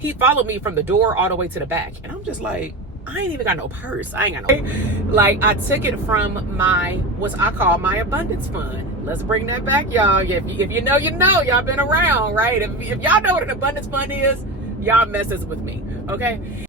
he followed me from the door all the way to the back. And I'm just like, I ain't even got no purse. I ain't got no, like, I took it from my, what I call my abundance fund. Let's bring that back, y'all. If you know, you know, y'all been around, right? If y'all know what an abundance fund is, y'all messes with me, okay?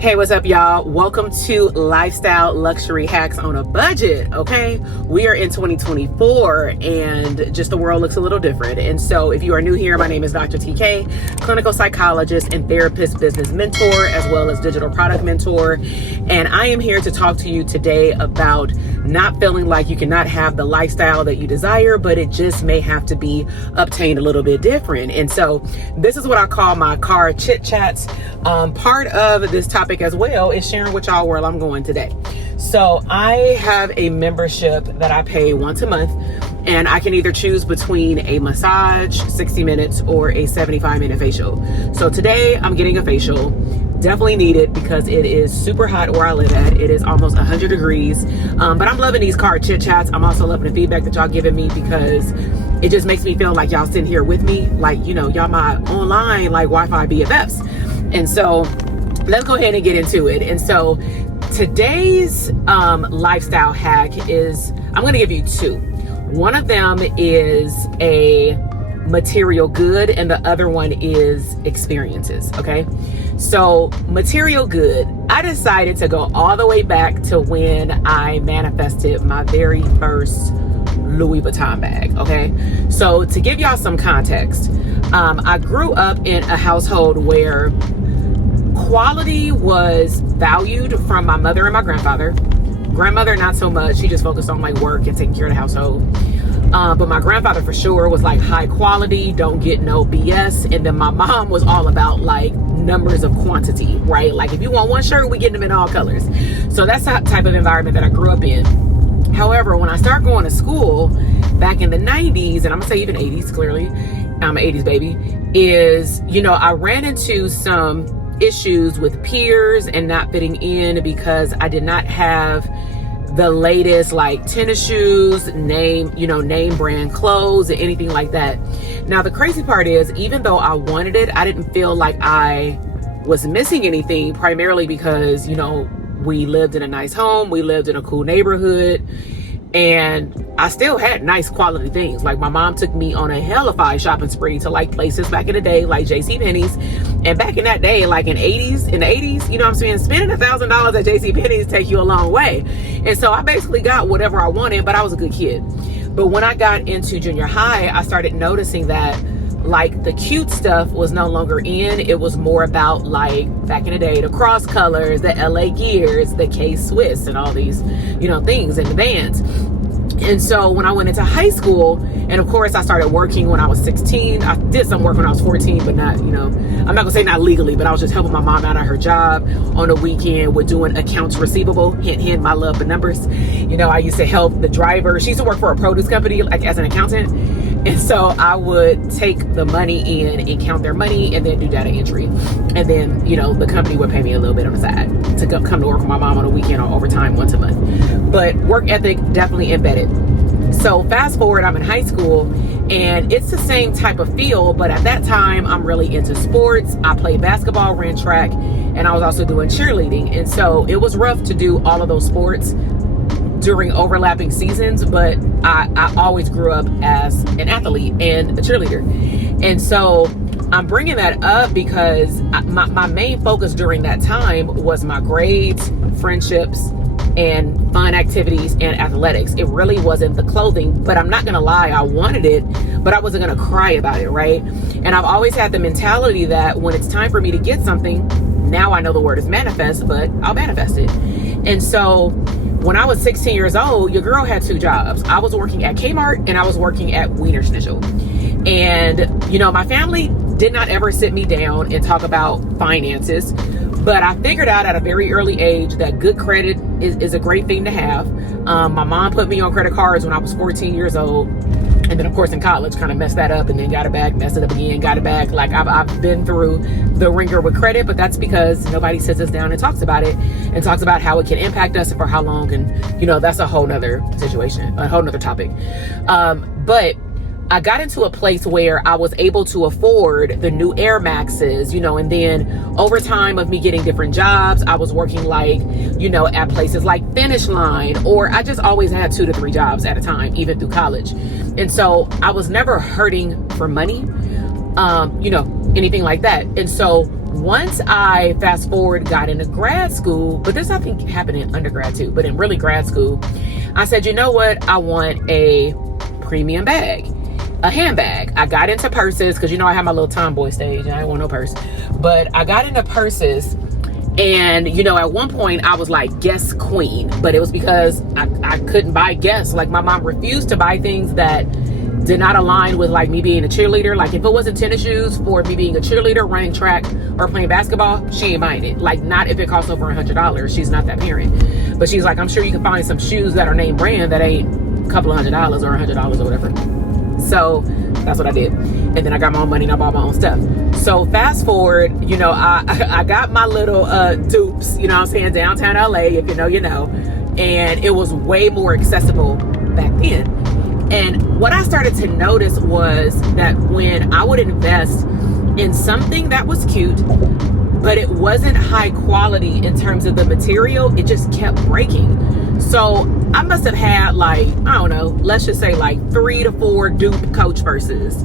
Hey, what's up, y'all? Welcome to Lifestyle Luxury Hacks on a Budget, okay? We are in 2024 and just the world looks a little different. And so if you are new here, my name is Dr. TK, clinical psychologist and therapist business mentor, as well as digital product mentor. And I am here to talk to you today about not feeling like you cannot have the lifestyle that you desire, but it just may have to be obtained a little bit different. And so this is what I call my car chit chats. Part of this topic as well is sharing with y'all where I'm going today. So I have a membership that I pay once a month, and I can either choose between a massage, 60 minutes, or a 75-minute facial. So today I'm getting a facial. Definitely need it because it is super hot where I live at. It is almost 100 degrees. But I'm loving these car chit chats. I'm also loving the feedback that y'all giving me because it just makes me feel like y'all sitting here with me. Like, you know, y'all my online like Wi-Fi BFFs. And so let's go ahead and get into it. And so today's lifestyle hack is, I'm going to give you two. One of them is a material good and the other one is experiences. Okay. So material good, I decided to go all the way back to when I manifested my very first Louis Vuitton bag. Okay. So to give y'all some context, I grew up in a household where quality was valued from my mother and my grandfather. Grandmother, not so much. She just focused on like work and taking care of the household. But my grandfather for sure was like high quality, don't get no BS. And then my mom was all about like numbers of quantity, right? Like if you want one shirt, we get them in all colors. So that's the type of environment that I grew up in. However, when I started going to school back in the 90s, and I'm gonna say even 80s, clearly, I'm an 80s baby, is, you know, I ran into some issues with peers and not fitting in because I did not have the latest like tennis shoes, name brand clothes, or anything like that. Now, the crazy part is, even though I wanted it, I didn't feel like I was missing anything, primarily because, you know, we lived in a nice home, we lived in a cool neighborhood, and I still had nice quality things. Like my mom took me on a hellified shopping spree to like places back in the day, like JCPenney's. And back in that day, like in the 80s, you know what I'm saying? Spending $1,000 at JCPenney's take you a long way. And so I basically got whatever I wanted, but I was a good kid. But when I got into junior high, I started noticing that like the cute stuff was no longer in. It was more about like back in the day, the cross colors, the LA Gears, the K-Swiss, and all these, you know, things and the bands. And so when I went into high school, and of course I started working when I was 16, I did some work when I was 14, but not, you know, I'm not gonna say not legally, but I was just helping my mom out at her job on the weekend with doing accounts receivable. Hint, hint, my love for numbers. You know, I used to help the driver. She used to work for a produce company, like as an accountant. And so I would take the money in and count their money and then do data entry. And then, you know, the company would pay me a little bit on the side to come to work with my mom on a weekend or overtime once a month. But work ethic definitely embedded. So fast forward, I'm in high school and it's the same type of feel, but at that time I'm really into sports. I played basketball, ran track, and I was also doing cheerleading. And so it was rough to do all of those sports during overlapping seasons, but I always grew up as an athlete and a cheerleader. And so I'm bringing that up because my main focus during that time was my grades, friendships, and fun activities and athletics. It really wasn't the clothing, but I'm not gonna lie, I wanted it, but I wasn't gonna cry about it, right? And I've always had the mentality that when it's time for me to get something, now I know the word is manifest, but I'll manifest it. And so when I was 16 years old, your girl had two jobs. I was working at Kmart and I was working at Wiener Schnitzel. And, you know, my family did not ever sit me down and talk about finances, but I figured out at a very early age that good credit is a great thing to have. My mom put me on credit cards when I was 14 years old. And then of course in college kind of messed that up and then got it back, messed it up again, got it back. Like I've been through the ringer with credit, but that's because nobody sits us down and talks about it and talks about how it can impact us and for how long. And that's a whole nother situation, a whole nother topic. But I got into a place where I was able to afford the new Air Maxes, and then over time of me getting different jobs, I was working at places like Finish Line, or I just always had 2 to 3 jobs at a time, even through college. And so I was never hurting for money, anything like that. And so once I fast forward, got into grad school, but this I think happened in undergrad too, but in really grad school, I said, you know what? I want a premium bag. A handbag. I got into purses because I have my little tomboy stage and I didn't want no purse. But I got into purses, and at one point I was like Guess queen, but it was because I couldn't buy Guess. Like my mom refused to buy things that did not align with like me being a cheerleader. Like if it wasn't tennis shoes for me being a cheerleader, running track, or playing basketball, she ain't buying it. Like not if it costs over $100. She's not that parent. But she's like, I'm sure you can find some shoes that are name brand that ain't a couple of $100 or $100 or whatever. So that's what I did. And then I got my own money and I bought my own stuff. So fast forward, I got my little dupes, downtown LA, if you know, and it was way more accessible back then. And what I started to notice was that when I would invest in something that was cute, but it wasn't high quality in terms of the material, it just kept breaking. So I must have had let's just say 3 to 4 dupe Coach purses, 2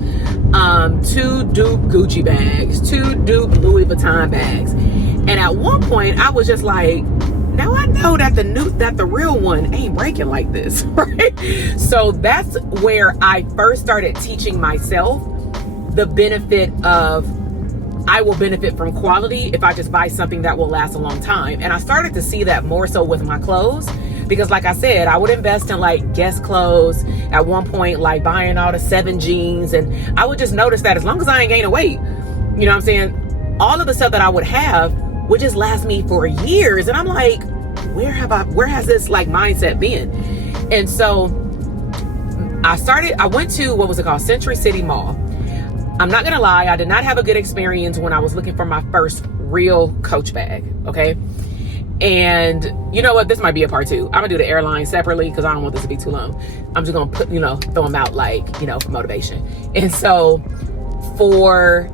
dupe Gucci bags, 2 dupe Louis Vuitton bags. And at one point I was just like, now I know that the real one ain't breaking like this, right? So that's where I first started teaching myself the benefit of, I will benefit from quality if I just buy something that will last a long time. And I started to see that more so with my clothes, because like I said, I would invest in Guess clothes at one point, buying all the 7 jeans. And I would just notice that as long as I ain't gaining weight, you know what I'm saying? All of the stuff that I would have would just last me for years. And I'm like, where has this mindset been? And so I went to, what was it called? Century City Mall. I'm not going to lie. I did not have a good experience when I was looking for my first real Coach bag. Okay. And you know what? This might be a part 2. I'm gonna do the airline separately because I don't want this to be too long. I'm just gonna put, throw them out for motivation. And so for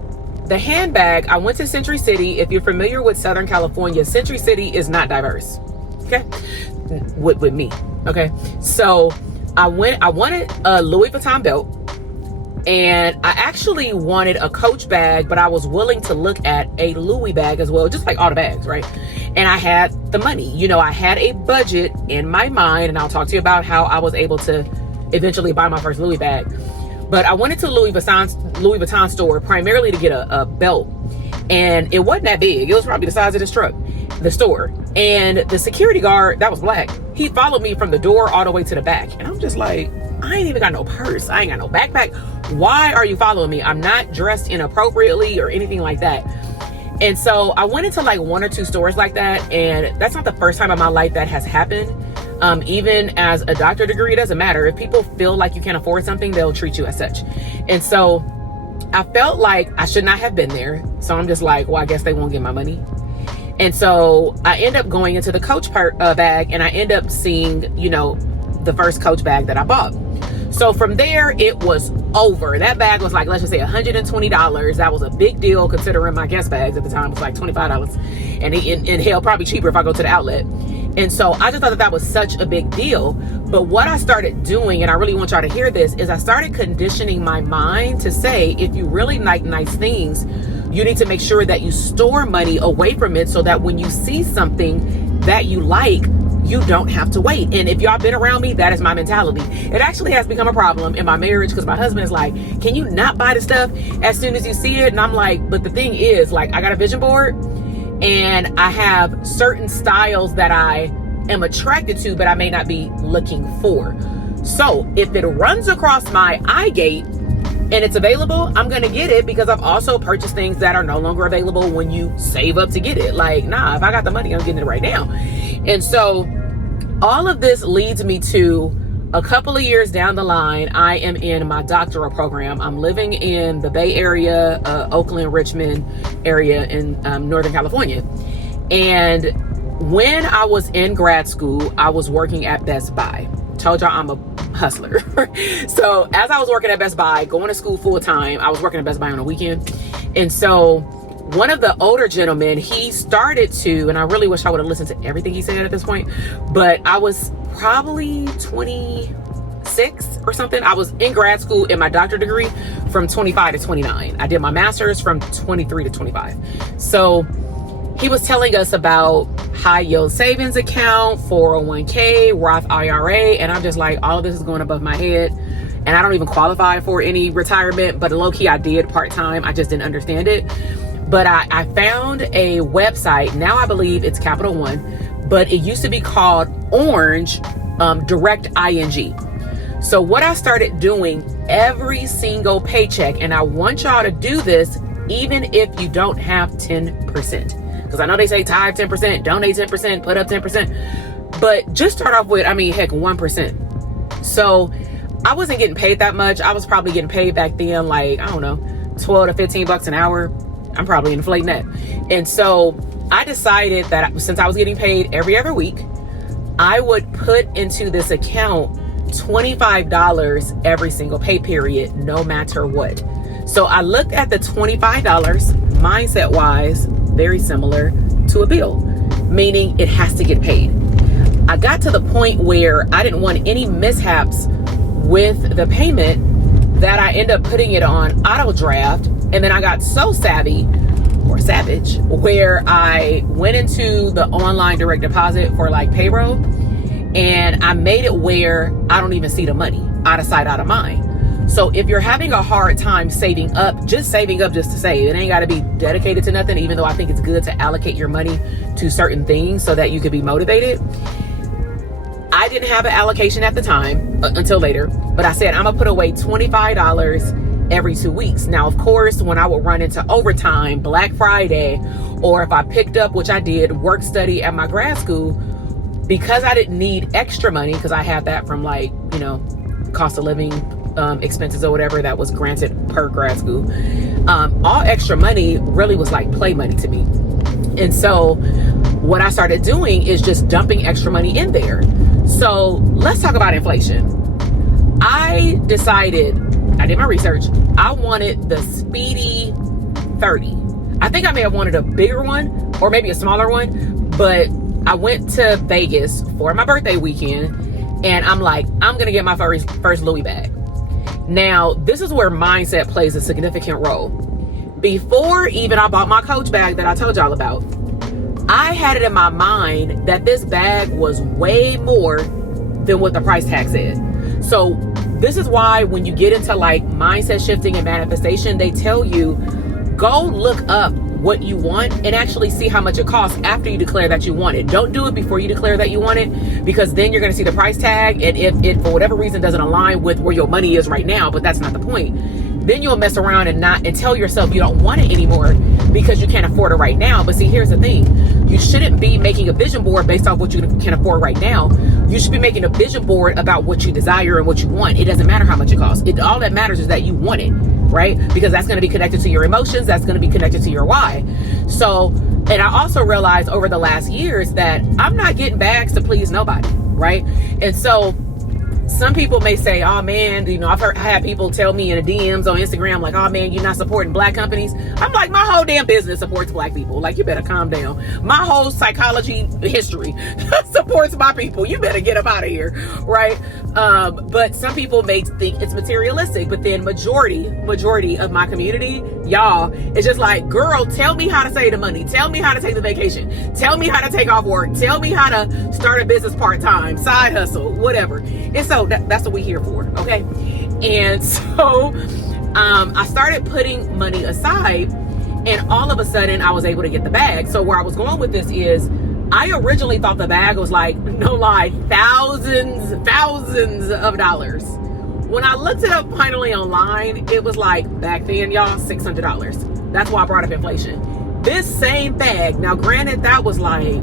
the handbag, I went to Century City. If you're familiar with Southern California, Century City is not diverse. Okay. With me. Okay. So I wanted a Louis Vuitton belt. And I actually wanted a Coach bag, but I was willing to look at a Louis bag as well, just like all the bags, right? And I had the money. I had a budget in my mind, and I'll talk to you about how I was able to eventually buy my first Louis bag. But I went into Louis Vuitton store primarily to get a belt, and it wasn't that big. It was probably the size of this truck, the store. And the security guard, that was black, he followed me from the door all the way to the back. And I'm just like, I ain't even got no purse. I ain't got no backpack. Why are you following me? I'm not dressed inappropriately or anything like that. And so I went into 1 or 2 stores like that. And that's not the first time in my life that has happened. Even as a doctor degree, it doesn't matter. If people feel like you can't afford something, they'll treat you as such. And so I felt like I should not have been there. So I'm just like, well, I guess they won't get my money. And so I end up going into the Coach bag, and I end up seeing, the first Coach bag that I bought. So from there, it was over. That bag was let's just say $120. That was a big deal considering my Guess bags at the time was $25. And hell, probably cheaper if I go to the outlet. And so I just thought that was such a big deal. But what I started doing, and I really want y'all to hear this, is I started conditioning my mind to say, if you really like nice things, you need to make sure that you store money away from it so that when you see something that you like, you don't have to wait. And if y'all been around me, that is my mentality. It actually has become a problem in my marriage because my husband is like, can you not buy the stuff as soon as you see it? And I'm like, but the thing is, I got a vision board and I have certain styles that I am attracted to, but I may not be looking for. So if it runs across my eye gate and it's available, I'm going to get it, because I've also purchased things that are no longer available when you save up to get it. Nah, if I got the money, I'm getting it right now. And so all of this leads me to A couple of years down the line, I am in my doctoral program. I'm living in the Bay Area, Oakland, Richmond area in Northern California. And when I was in grad school, I was working at Best Buy. Told y'all I'm a hustler. So as I was working at Best Buy, going to school full time, I was working at Best Buy on a weekend. And so one of the older gentlemen, he started to, and I really wish I would have listened to everything he said at this point, but I was probably 26 or something. I was in grad school in my doctorate degree from 25 to 29. I did my master's from 23 to 25. So he was telling us about high yield savings account, 401k, Roth IRA. And I'm just like, all of this is going above my head. And I don't even qualify for any retirement, but low key I did part-time. I just didn't understand it. But I found a website. Now I believe it's Capital One, but it used to be called Orange Direct ING. So what I started doing every single paycheck, and I want y'all to do this even if you don't have 10%. Because I know they say tithe 10%, donate 10%, put up 10%. But just start off with, 1%. So I wasn't getting paid that much. I was probably getting paid back then, like, I don't know, 12 to $15 an hour. I'm probably inflating that. And so I decided that since I was getting paid every other week, I would put into this account $25 every single pay period, no matter what. So I looked at the $25 mindset wise, very similar to a bill, meaning it has to get paid. I got to the point where I didn't want any mishaps with the payment that I ended up putting it on auto draft. And then I got so savvy or savage where I went into the online direct deposit for like payroll, and I made it where I don't even see the money, out of sight, out of mind. So if you're having a hard time saving up just to save, it ain't got to be dedicated to nothing, even though I think it's good to allocate your money to certain things so that you could be motivated. I didn't have an allocation at the time until later, but I said, I'm gonna put away $25 every 2 weeks. Now, of course, when I would run into overtime, Black Friday, or if I picked up, which I did, work study at my grad school, because I didn't need extra money, because I had that from like, cost of living expenses or whatever that was granted per grad school. All extra money really was like play money to me. And so what I started doing is just dumping extra money in there. So let's talk about inflation. I decided, I did my research, I wanted the speedy 30. I think I may have wanted a bigger one or maybe a smaller one, but I went to Vegas for my birthday weekend, and I'm like, I'm gonna get my first Louis bag. Now, this is where mindset plays a significant role. Before even I bought my Coach bag that I told y'all about, I had it in my mind that this bag was way more than what the price tag said. So this is why when you get into like mindset shifting and manifestation, they tell you, go look up what you want and actually see how much it costs after you declare that you want it. Don't do it before you declare that you want it, because then you're going to see the price tag. And if it, for whatever reason, doesn't align with where your money is right now, but that's not the point, then you'll mess around and tell yourself you don't want it anymore because you can't afford it right now. But see, here's the thing. You shouldn't be making a vision board based off what you can afford right now. You should be making a vision board about what you desire and what you want. It doesn't matter how much it costs. All that matters is that you want it, right? Because that's going to be connected to your emotions. That's going to be connected to your why. So, and I also realized over the last years that I'm not getting bags to please nobody, right? And so some people may say, oh man, I had people tell me in the DMs on Instagram, like, oh man, you're not supporting black companies. I'm like, my whole damn business supports black people. Like, you better calm down. My whole psychology history supports my people. You better get up out of here, right? But some people may think it's materialistic, but then majority of my community, y'all, it's just like, girl, tell me how to save the money. Tell me how to take the vacation. Tell me how to take off work. Tell me how to start a business part-time, side hustle, whatever. And so that's what we're here for, okay? And so I started putting money aside, and all of a sudden I was able to get the bag. So where I was going with this is, I originally thought the bag was like, no lie, thousands of dollars. When I looked it up finally online, it was like, back then, y'all, $600. That's why I brought up inflation. This same bag, now granted, that was like,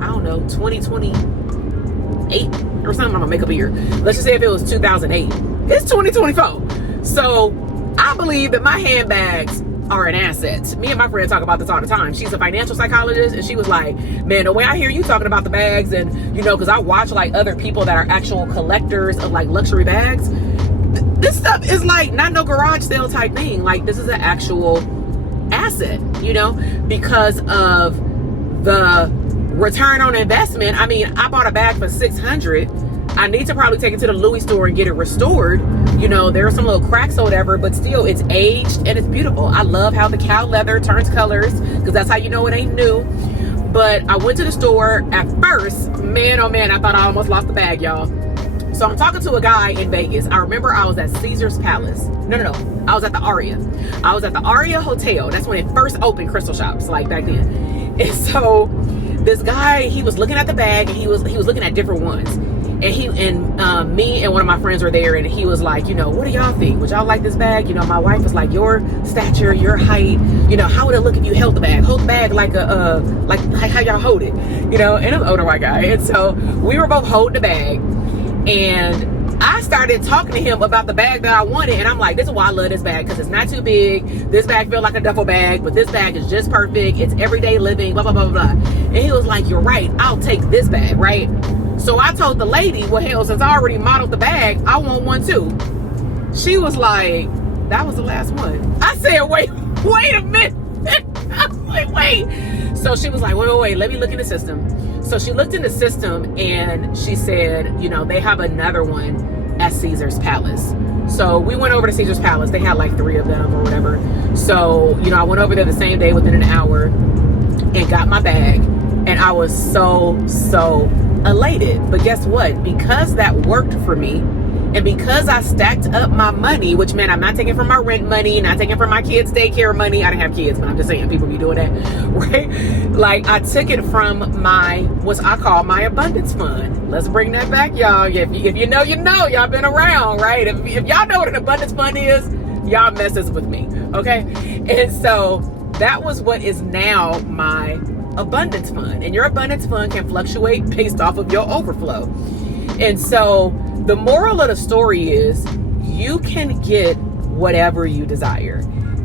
I don't know, 2028, or something. I'm gonna make up a year. Let's just say if it was 2008. It's 2024. So I believe that my handbags are an asset. Me and my friend talk about this all the time. She's a financial psychologist, and she was like, man, the way I hear you talking about the bags, and because I watch like other people that are actual collectors of like luxury bags, this stuff is like not no garage sale type thing. Like, this is an actual asset, because of the return on investment. I mean, I bought a bag for $600. I need to probably take it to the Louis store and get it restored. There are some little cracks or whatever, but still it's aged and it's beautiful. I love how the cow leather turns colors, because that's how you know it ain't new. But I went to the store at first, man, oh man, I thought I almost lost the bag, y'all. So I'm talking to a guy in Vegas. I remember I was at Caesar's Palace. No. I was at the Aria. I was at the Aria Hotel. That's when it first opened Crystal Shops, like back then. And so this guy, he was looking at the bag, and he was looking at different ones. And me and one of my friends were there, and he was like, what do y'all think? Would y'all like this bag? My wife was like, your stature, your height, how would it look if you held the bag? Hold the bag like like how y'all hold it, and I'm an older white guy. And so we were both holding the bag, and I started talking to him about the bag that I wanted. And I'm like, this is why I love this bag, because it's not too big. This bag feels like a duffel bag, but this bag is just perfect. It's everyday living, blah, blah, blah, blah. And he was like, you're right. I'll take this bag, right? So I told the lady, well, hell, since I already modeled the bag, I want one too. She was like, that was the last one. I said, wait a minute. I was like, wait. So she was like, wait, let me look in the system. So she looked in the system, and she said, they have another one at Caesar's Palace. So we went over to Caesar's Palace. They had like 3 of them or whatever. So, I went over there the same day within an hour and got my bag. And I was so elated. But guess what? Because that worked for me, and because I stacked up my money, which meant I'm not taking from my rent money, not taking from my kids' daycare money. I didn't have kids, but I'm just saying, people be doing that, right? Like, I took it from my, what I call my abundance fund. Let's bring that back, y'all. If you know, y'all been around, right? If y'all know what an abundance fund is, y'all messes with me, okay? And so that was what is now my abundance fund. And your abundance fund can fluctuate based off of your overflow. And so the moral of the story is, you can get whatever you desire.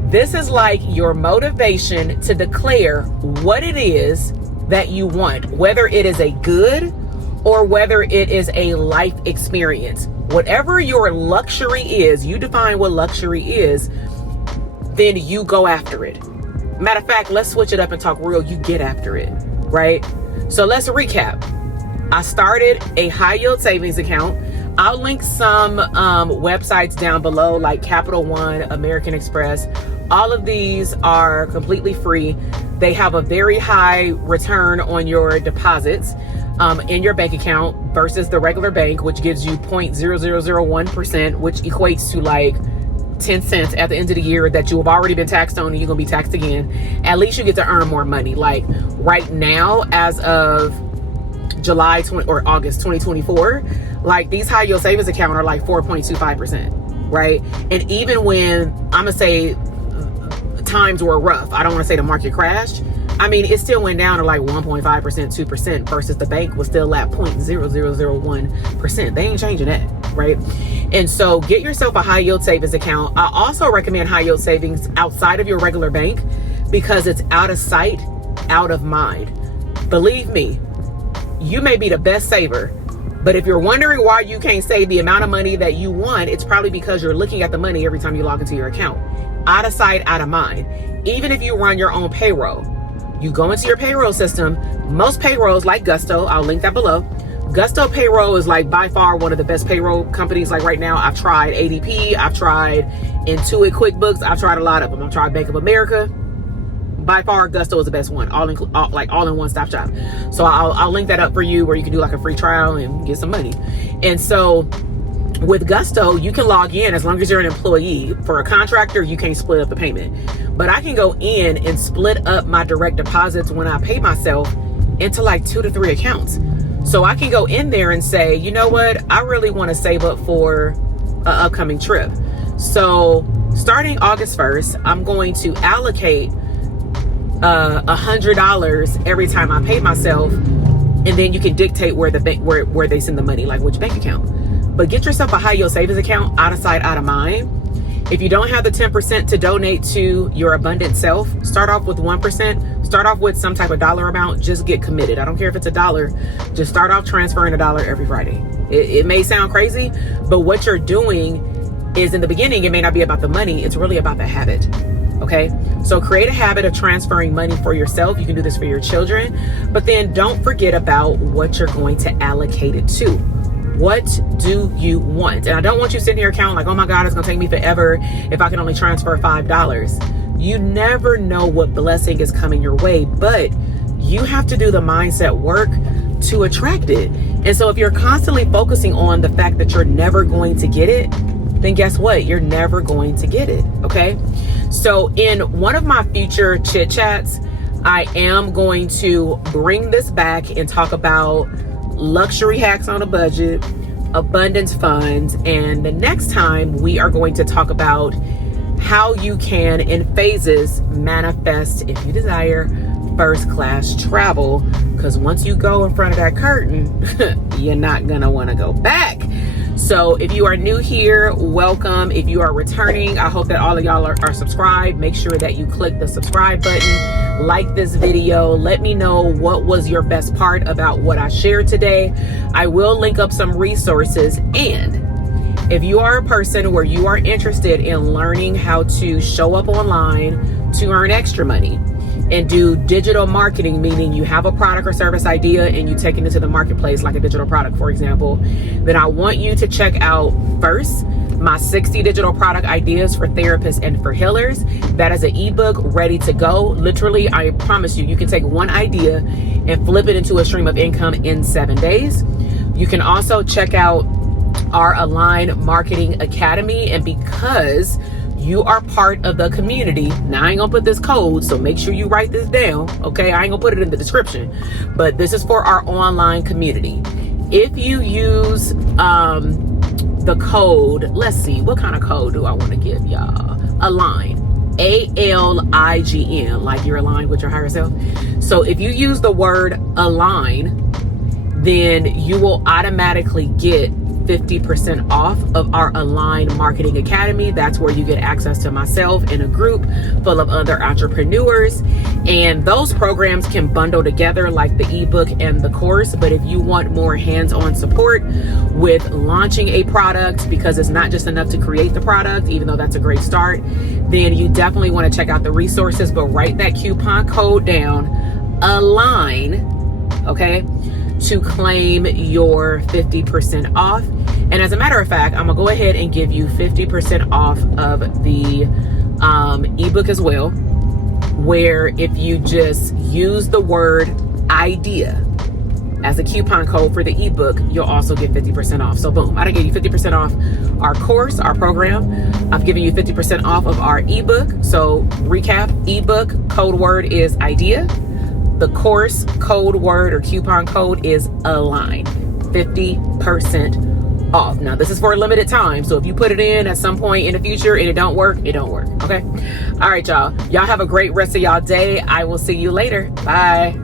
This is like your motivation to declare what it is that you want, whether it is a good or whether it is a life experience. Whatever your luxury is, you define what luxury is, then you go after it. Matter of fact, let's switch it up and talk real. You get after it, right? So let's recap. I started a high yield savings account. I'll link some websites down below, like Capital One, American Express. All of these are completely free. They have a very high return on your deposits in your bank account versus the regular bank, which gives you 0.0001%, which equates to like 10 cents at the end of the year that you have already been taxed on, and you're gonna be taxed again. At least you get to earn more money. Like right now, as of July 20 or August 2024, like these high yield savings account are like 4.25%, right? And even when I'm gonna say times were rough, I don't want to say the market crashed, I mean, it still went down to like 1.5%, 2% versus the bank was still at 0.0001%. They ain't changing that, right? And so get yourself a high yield savings account. I also recommend high yield savings outside of your regular bank, because it's out of sight, out of mind. Believe me, you may be the best saver, but if you're wondering why you can't save the amount of money that you want, it's probably because you're looking at the money every time you log into your account. Out of sight, out of mind. Even if you run your own payroll, you go into your payroll system. Most payrolls, like Gusto, I'll link that below. Gusto payroll is like by far one of the best payroll companies. Like right now, I've tried ADP, I've tried Intuit QuickBooks, I've tried a lot of them. I've tried Bank of America. By far, Gusto is the best one, all in one stop shop. So I'll link that up for you, where you can do like a free trial and get some money. And so with Gusto, you can log in as long as you're an employee. For a contractor, you can't split up the payment. But I can go in and split up my direct deposits when I pay myself into like 2 to 3 accounts. So I can go in there and say, you know what, I really want to save up for an upcoming trip. So starting August 1st, I'm going to allocate $100 every time I pay myself And then you can dictate where the bank, where they send the money, like which bank account. But get yourself a high yield savings account, out of sight, out of mind. If you don't have the 10% to donate to your abundant self, start off with 1%. Start off with some type of dollar amount. Just get committed. I don't care if it's $1. Just start off transferring $1 every Friday. It may sound crazy, but what you're doing is, in the beginning, it may not be about the money. It's really about the habit. Okay, so create a habit of transferring money for yourself. You can do this for your children, but then don't forget about what you're going to allocate it to. What do you want? And I don't want you sitting here counting like, oh my God, it's going to take me forever if I can only transfer $5. You never know what blessing is coming your way, but you have to do the mindset work to attract it. And so if you're constantly focusing on the fact that you're never going to get it, then guess what? You're never going to get it. Okay. So in one of my future chit chats, I am going to bring this back and talk about luxury hacks on a budget, abundance funds. And the next time we are going to talk about how you can, in phases, manifest, if you desire, first class travel. Because once you go in front of that curtain, you're not going to want to go back. So if you are new here, welcome. If you are returning, I hope that all of y'all are subscribed. Make sure that you click the subscribe button, like this video. Let me know what was your best part about what I shared today. I will link up some resources. And if you are a person where you are interested in learning how to show up online to earn extra money and do digital marketing, meaning you have a product or service idea and you take it into the marketplace, like a digital product, for example, then I want you to check out first my 60 digital product ideas for therapists and for healers. That is an ebook ready to go. Literally, I promise you, you can take one idea and flip it into a stream of income in 7 days. You can also check out our Align Marketing Academy. And because you are part of the community, now I ain't gonna put this code, so make sure you write this down, okay? I ain't gonna put it in the description, but this is for our online community. If you use the code, let's see, what kind of code do I want to give y'all? Align, ALIGN, like you're aligned with your higher self. So if you use the word align, then you will automatically get 50% off of our Align Marketing Academy. That's where you get access to myself and a group full of other entrepreneurs. And those programs can bundle together like the ebook and the course. But if you want more hands-on support with launching a product, because it's not just enough to create the product, even though that's a great start, then you definitely want to check out the resources. But write that coupon code down, ALIGN, okay, to claim your 50% off. And as a matter of fact, I'm gonna go ahead and give you 50% off of the ebook as well, where if you just use the word idea as a coupon code for the ebook, you'll also get 50% off. So boom, I done gave you 50% off our course, our program. I've given you 50% off of our ebook. So recap, ebook code word is idea. The course code word or coupon code is align, 50% off. Now this is for a limited time. So if you put it in at some point in the future and it don't work, it don't work. Okay. All right, y'all have a great rest of y'all day. I will see you later. Bye.